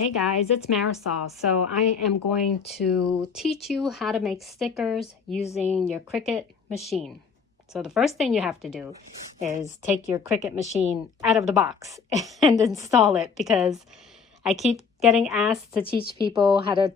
Hey guys, it's Marisol. So I am going to teach you how to make stickers using your Cricut machine. So the first thing you have to do is take your Cricut machine out of the box and install it, because I keep getting asked to teach people how to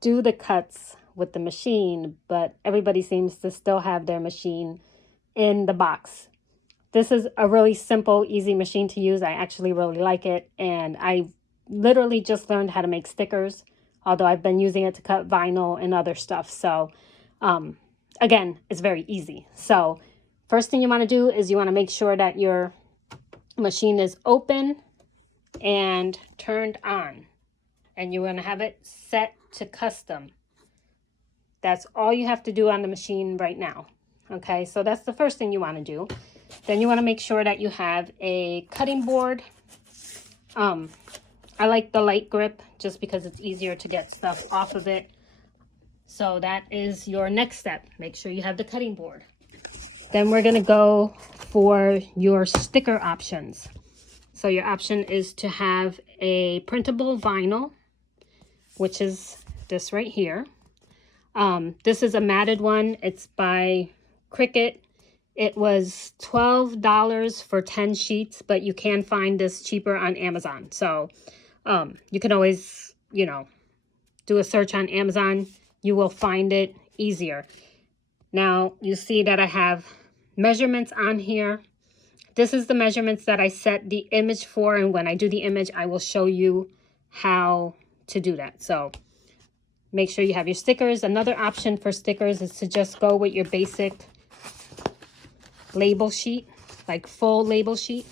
do the cuts with the machine, but everybody seems to still have their machine in the box. This is a really simple, easy machine to use. I actually really like it, and I literally just learned how to make stickers, although I've been using it to cut vinyl and other stuff. So again, it's very easy. So first thing you want to do is you want to make sure that your machine is open and turned on, and you want to have it set to custom. That's all you have to do on the machine right now. Okay, so that's the first thing you want to do. Then you want to make sure that you have a cutting board. I like the light grip just because it's easier to get stuff off of it. So that is your next step. Make sure you have the cutting board. Then we're going to go for your sticker options. So your option is to have a printable vinyl, which is this right here. This is a matted one. It's by Cricut. It was $12 for 10 sheets, but you can find this cheaper on Amazon. So you can always, do a search on Amazon. You will find it easier. Now, you see that I have measurements on here. This is the measurements that I set the image for, and when I do the image, I will show you how to do that. So make sure you have your stickers. Another option for stickers is to just go with your basic label sheet, like full label sheet.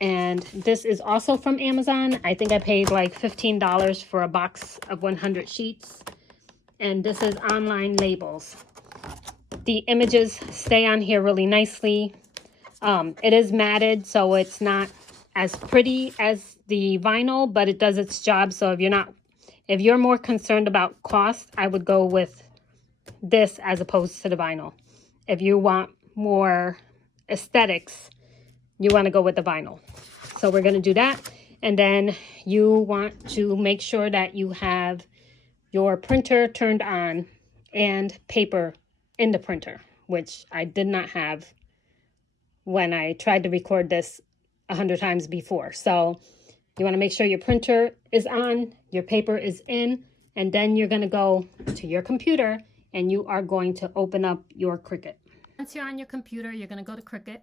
And this is also from Amazon. I think I paid like $15 for a box of 100 sheets. And this is online labels. The images stay on here really nicely. It is matted, so it's not as pretty as the vinyl, but it does its job. So if you're more concerned about cost, I would go with this as opposed to the vinyl. If you want more aesthetics, you want to go with the vinyl. So we're going to do that. And then you want to make sure that you have your printer turned on and paper in the printer, which I did not have when I tried to record this 100 times before. So you want to make sure your printer is on, your paper is in, and then you're going to go to your computer and you are going to open up your Cricut. Once you're on your computer, you're going to go to Cricut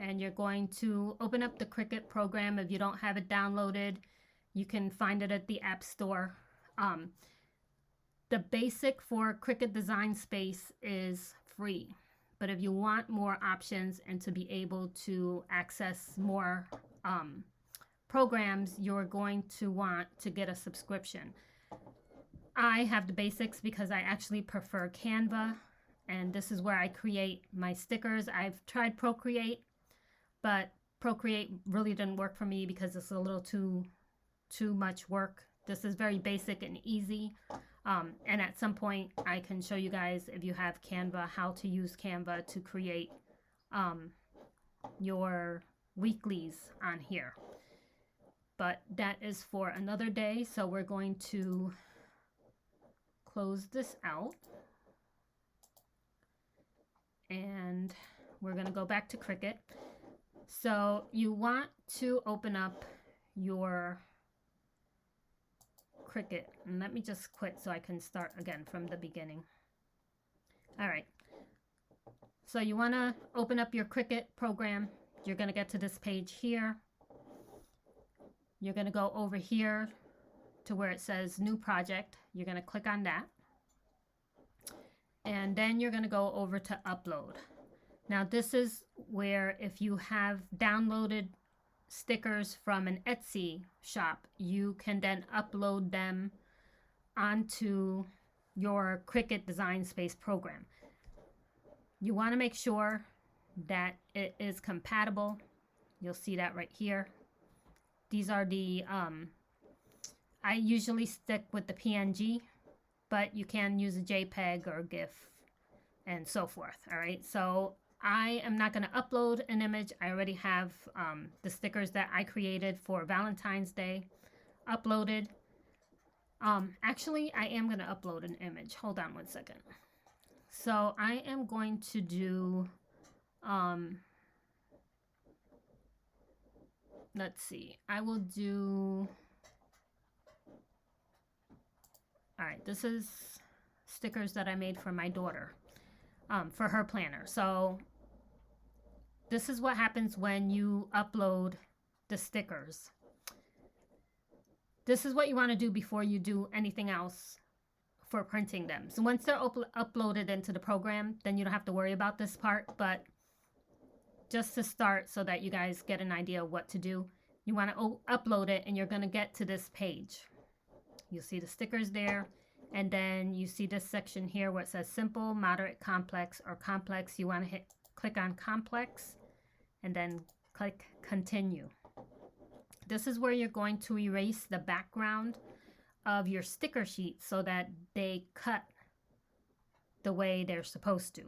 and you're going to open up the Cricut program. If you don't have it downloaded, you can find it at the App Store. The basic for Cricut Design Space is free, but if you want more options and to be able to access more programs, you're going to want to get a subscription. I have the basics because I actually prefer Canva, and this is where I create my stickers. I've tried Procreate, but Procreate really didn't work for me because it's a little too much work. This is very basic and easy. And at some point I can show you guys, if you have Canva, how to use Canva to create your weeklies on here. But that is for another day. So we're going to close this out. And we're going to go back to Cricut. So you want to open up your Cricut. And let me just quit so I can start again from the beginning. All right. So you want to open up your Cricut program. You're going to get to this page here. You're going to go over here to where it says New Project. You're going to click on that. And then you're going to go over to Upload. Now this is where, if you have downloaded stickers from an Etsy shop, you can then upload them onto your Cricut Design Space program. You want to make sure that it is compatible. You'll see that right here. These are the, I usually stick with the PNG, but you can use a JPEG or GIF and so forth. All right, so I am not going to upload an image. I already have the stickers that I created for Valentine's Day uploaded. Actually, I am going to upload an image. Hold on one second. So I am going to do, let's see, I will do, all right, this is stickers that I made for my daughter, for her planner. So this is what happens when you upload the stickers. This is what you want to do before you do anything else for printing them. So once they're uploaded into the program, then you don't have to worry about this part. But just to start so that you guys get an idea of what to do, you want to upload it and you're going to get to this page. You'll see the stickers there. And then you see this section here where it says simple, moderate, complex, or complex. You want to click on complex and then click continue. This is where you're going to erase the background of your sticker sheet so that they cut the way they're supposed to.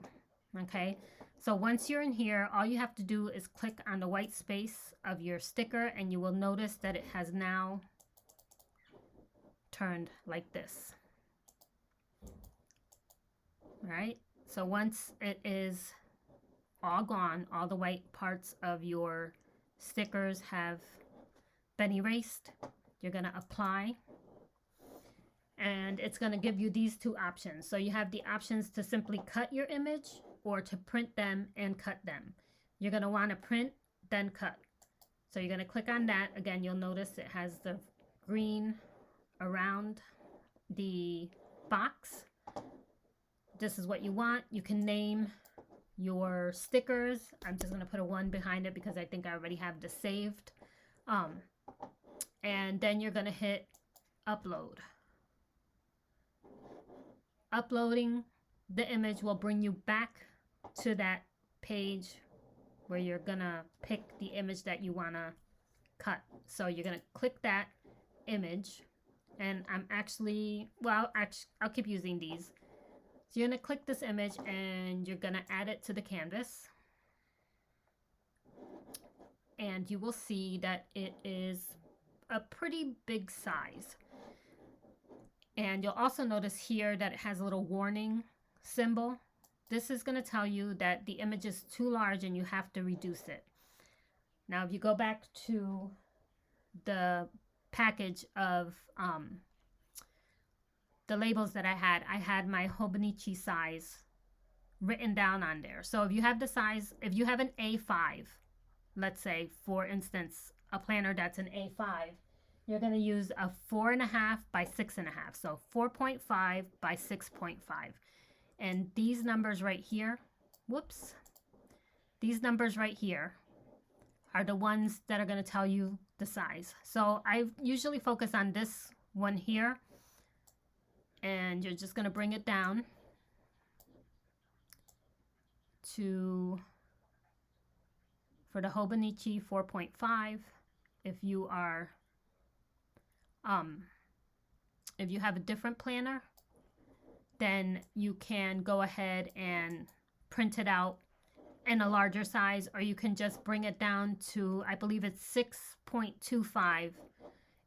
Okay, so once you're in here, all you have to do is click on the white space of your sticker and you will notice that it has now turned like this. All right, so once it is all gone, all the white parts of your stickers have been erased, you're going to apply. And it's going to give you these two options. So you have the options to simply cut your image or to print them and cut them. You're going to want to print, then cut. So you're going to click on that. Again, you'll notice it has the green around the box. This is what you want. You can name your stickers. I'm just going to put a 1 behind it because I think I already have this saved. And then you're going to hit upload. Uploading the image will bring you back to that page where you're gonna pick the image that you wanna cut. So you're gonna click that image, and I'm actually, well, I'll keep using these. So you're gonna click this image and you're gonna add it to the canvas. And you will see that it is a pretty big size. And you'll also notice here that it has a little warning symbol. This is going to tell you that the image is too large and you have to reduce it. Now, if you go back to the package of the labels that I had my Hobonichi size written down on there. So if you have the size, if you have an A5, let's say, for instance, a planner that's an A5, you're going to use a 4.5 by 6.5. So 4.5 by 6.5. And these numbers right here, whoops, these numbers right here are the ones that are going to tell you the size. So I usually focus on this one here. And you're just going to bring it down to, for the Hobonichi 4.5, if you are if you have a different planner, then you can go ahead and print it out in a larger size, or you can just bring it down to, I believe it's 6.25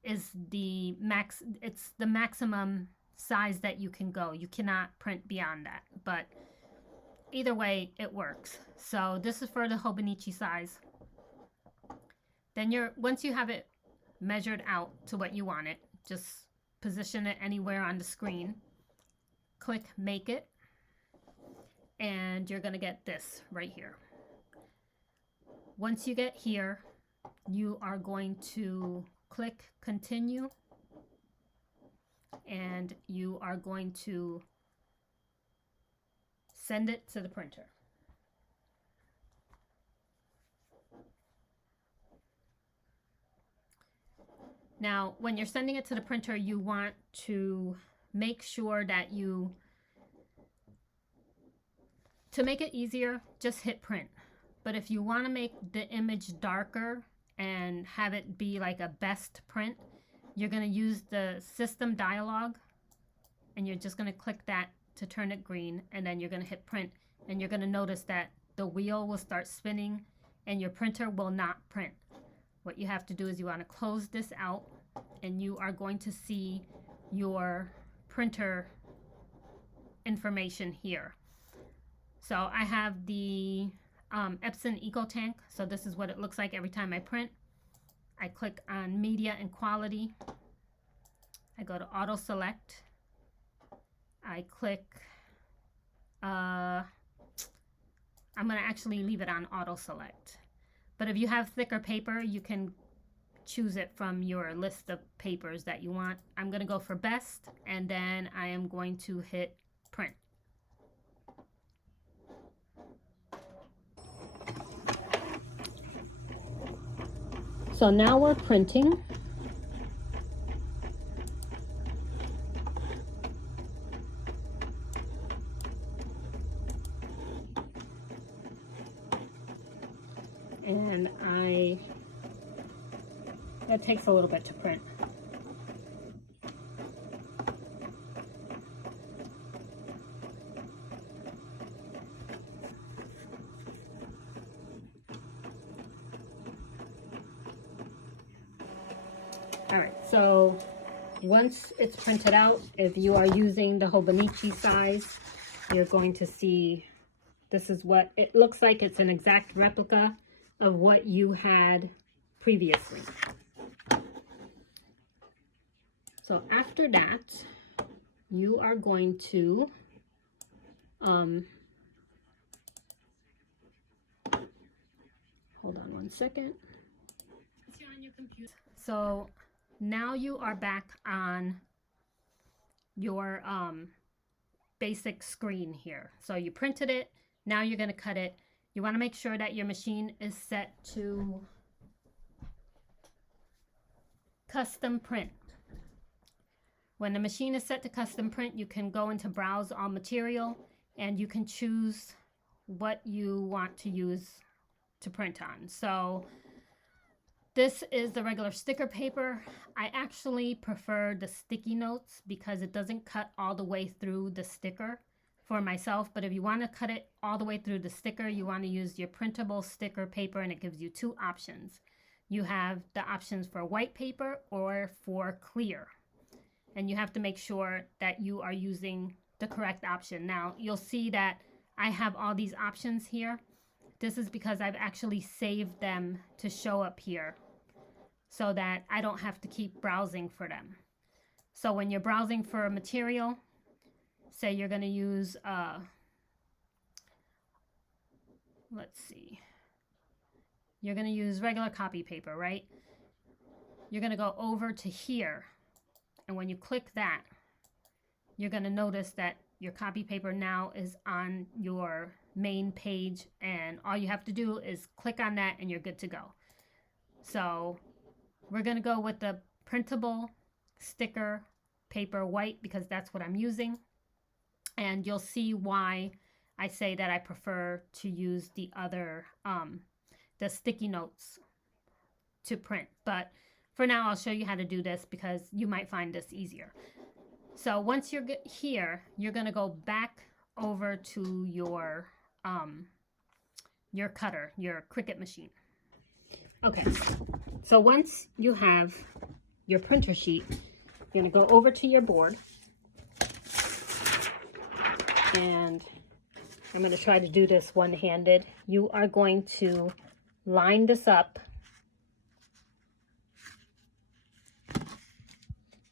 is the max. It's the maximum size that you can go. You cannot print beyond that, but either way it works. So this is for the Hobonichi size. Then once you have it measured out to what you want it, just position it anywhere on the screen, click make it, and you're going to get this right here. Once you get here, you are going to click continue, and you are going to send it to the printer. Now, when you're sending it to the printer, you want to make sure that to make it easier, just hit print. But if you want to make the image darker and have it be like a best print, you're going to use the system dialog, and you're just going to click that to turn it green, and then you're going to hit print, and you're going to notice that the wheel will start spinning and your printer will not print. What you have to do is you want to close this out, and you are going to see your printer information here. So I have the Epson EcoTank. So this is what it looks like every time I print. I click on Media and Quality. I go to Auto Select. I click, I'm going to actually leave it on Auto Select. But if you have thicker paper, you can choose it from your list of papers that you want. I'm going to go for Best, and then I am going to hit Print. So now we're printing. And that takes a little bit to print. All right, so once it's printed out, if you are using the Hobonichi size, you're going to see this is what it looks like. It's an exact replica of what you had previously. So after that, you are going to hold on one second. You're on your computer. So now you are back on your basic screen here. So you printed it. Now you're going to cut it. You want to make sure that your machine is set to custom print. When the machine is set to custom print, you can go into Browse All Material, and you can choose what you want to use to print on. So this is the regular sticker paper. I actually prefer the sticky notes because it doesn't cut all the way through the sticker for myself. But if you want to cut it all the way through the sticker, you want to use your printable sticker paper, and it gives you two options. You have the options for white paper or for clear. And you have to make sure that you are using the correct option. Now, you'll see that I have all these options here. This is because I've actually saved them to show up here so that I don't have to keep browsing for them. So when you're browsing for a material, say you're going to use, let's see, you're going to use regular copy paper, right? You're going to go over to here. And when you click that, you're going to notice that your copy paper now is on your main page, and all you have to do is click on that and you're good to go. So we're going to go with the printable sticker paper white because that's what I'm using. And you'll see why I say that I prefer to use the other, the sticky notes to print. But for now, I'll show you how to do this because you might find this easier. So once you're here, you're going to go back over to your cutter, your Cricut machine. Okay, so once you have your printer sheet, you're going to go over to your board. And I'm going to try to do this one-handed. You are going to line this up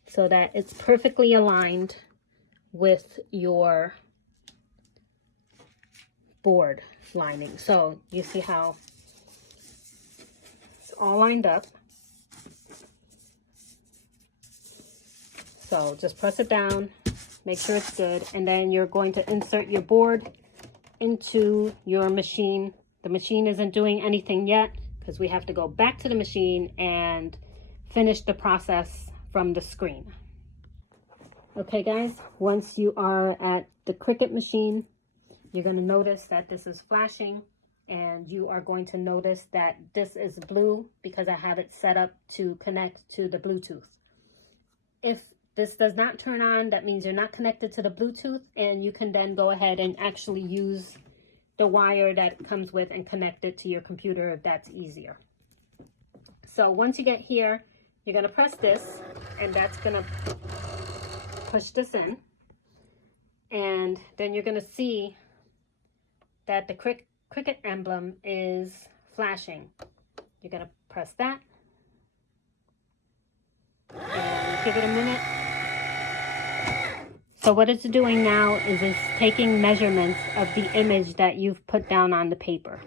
so that it's perfectly aligned with your board lining. So you see how it's all lined up. So just press it down, make sure it's good, and then you're going to insert your board into your machine. The machine isn't doing anything yet because we have to go back to the machine and finish the process from the screen. Okay guys, once you are at the Cricut machine, you're going to notice that this is flashing, and you are going to notice that this is blue because I have it set up to connect to the Bluetooth. If this does not turn on, that means you're not connected to the Bluetooth, and you can then go ahead and actually use the wire that comes with and connect it to your computer if that's easier. So once you get here, you're going to press this, and that's going to push this in. And then you're going to see that the Cricut emblem is flashing. You're going to press that. And give it a minute. So what it's doing now is it's taking measurements of the image that you've put down on the paper.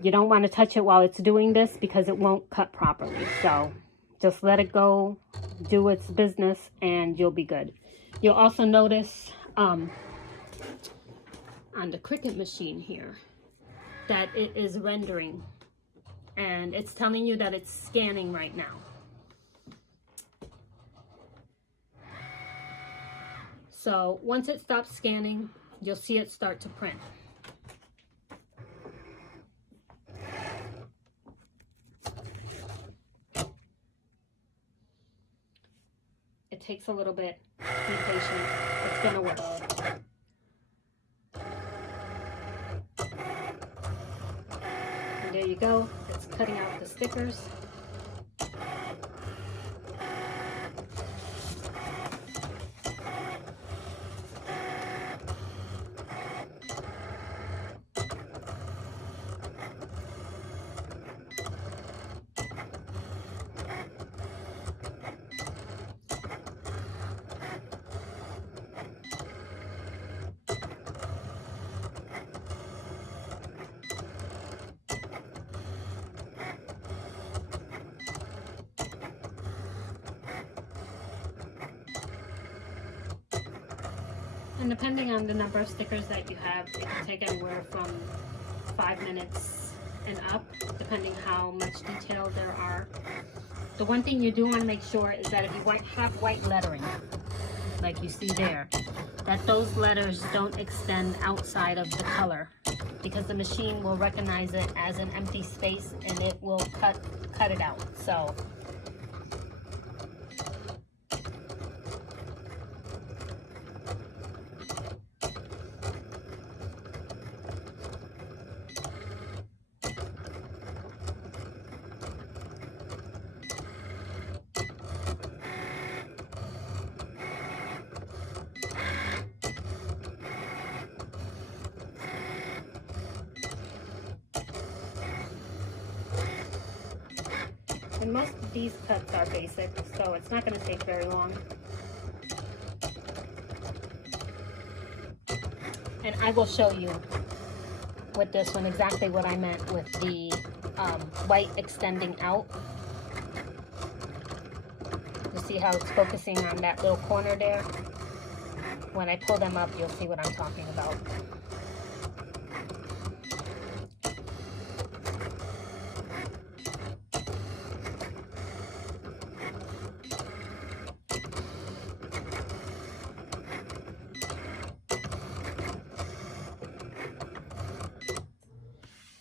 You don't want to touch it while it's doing this because it won't cut properly. So just let it go, do its business, and you'll be good. You'll also notice on the Cricut machine here that it is rendering, and it's telling you that it's scanning right now. So once it stops scanning, you'll see it start to print. It takes a little bit. Be patient. It's gonna work. And there you go. It's cutting out the stickers. And depending on the number of stickers that you have, it can take anywhere from 5 minutes and up, depending how much detail there are. The one thing you do want to make sure is that if you have white lettering, like you see there, that those letters don't extend outside of the color, because the machine will recognize it as an empty space and it will cut it out. So and most of these cuts are basic, so it's not going to take very long. And I will show you with this one exactly what I meant with the white extending out. You see how it's focusing on that little corner there? When I pull them up, you'll see what I'm talking about.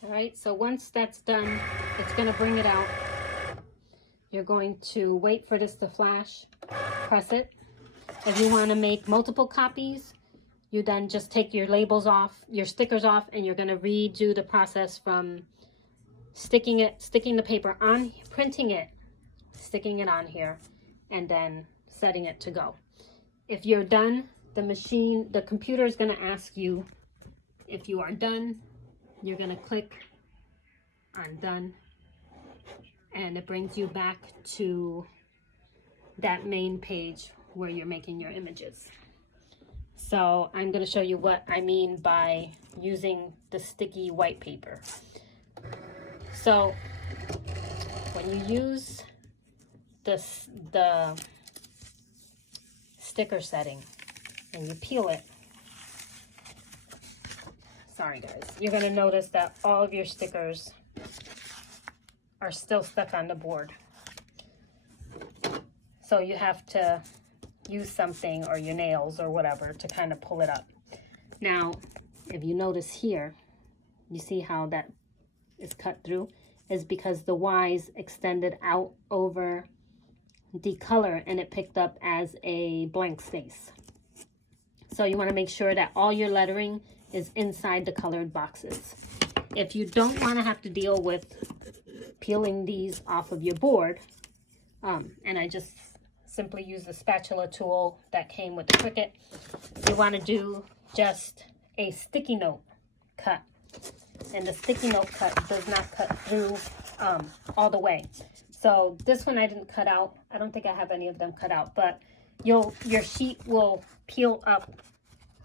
Alright, so once that's done, it's going to bring it out. You're going to wait for this to flash, press it. If you want to make multiple copies, you then just take your labels off, your stickers off, and you're going to redo the process from sticking the paper on, printing it, sticking it on here, and then setting it to go. If you're done, the computer is going to ask you if you are done. You're going to click on done, and it brings you back to that main page where you're making your images. So I'm going to show you what I mean by using the sticky white paper. So when you use the sticker setting and you peel it, sorry guys, you're going to notice that all of your stickers are still stuck on the board. So you have to use something, or your nails or whatever, to kind of pull it up. Now, if you notice here, you see how that is cut through? Is because the Y's extended out over the color and it picked up as a blank space. So you want to make sure that all your lettering is inside the colored boxes. If you don't want to have to deal with peeling these off of your board, and I just simply use the spatula tool that came with the Cricut, you want to do just a sticky note cut. And the sticky note cut does not cut through all the way. So this one I didn't cut out. I don't think I have any of them cut out, but your sheet will peel up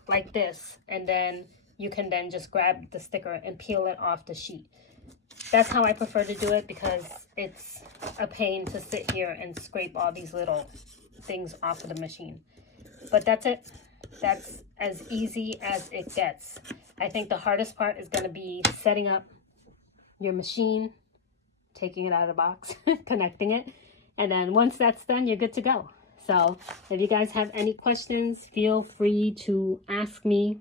like this, and then you can then just grab the sticker and peel it off the sheet. That's how I prefer to do it, because it's a pain to sit here and scrape all these little things off of the machine. But that's it. That's as easy as it gets. I think the hardest part is going to be setting up your machine, taking it out of the box, connecting it, and then once that's done, you're good to go. So if you guys have any questions, feel free to ask me.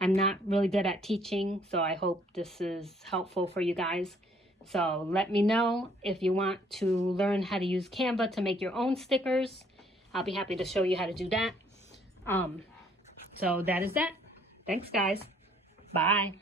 I'm not really good at teaching, so I hope this is helpful for you guys. So let me know if you want to learn how to use Canva to make your own stickers. I'll be happy to show you how to do that. So that is that. Thanks, guys. Bye.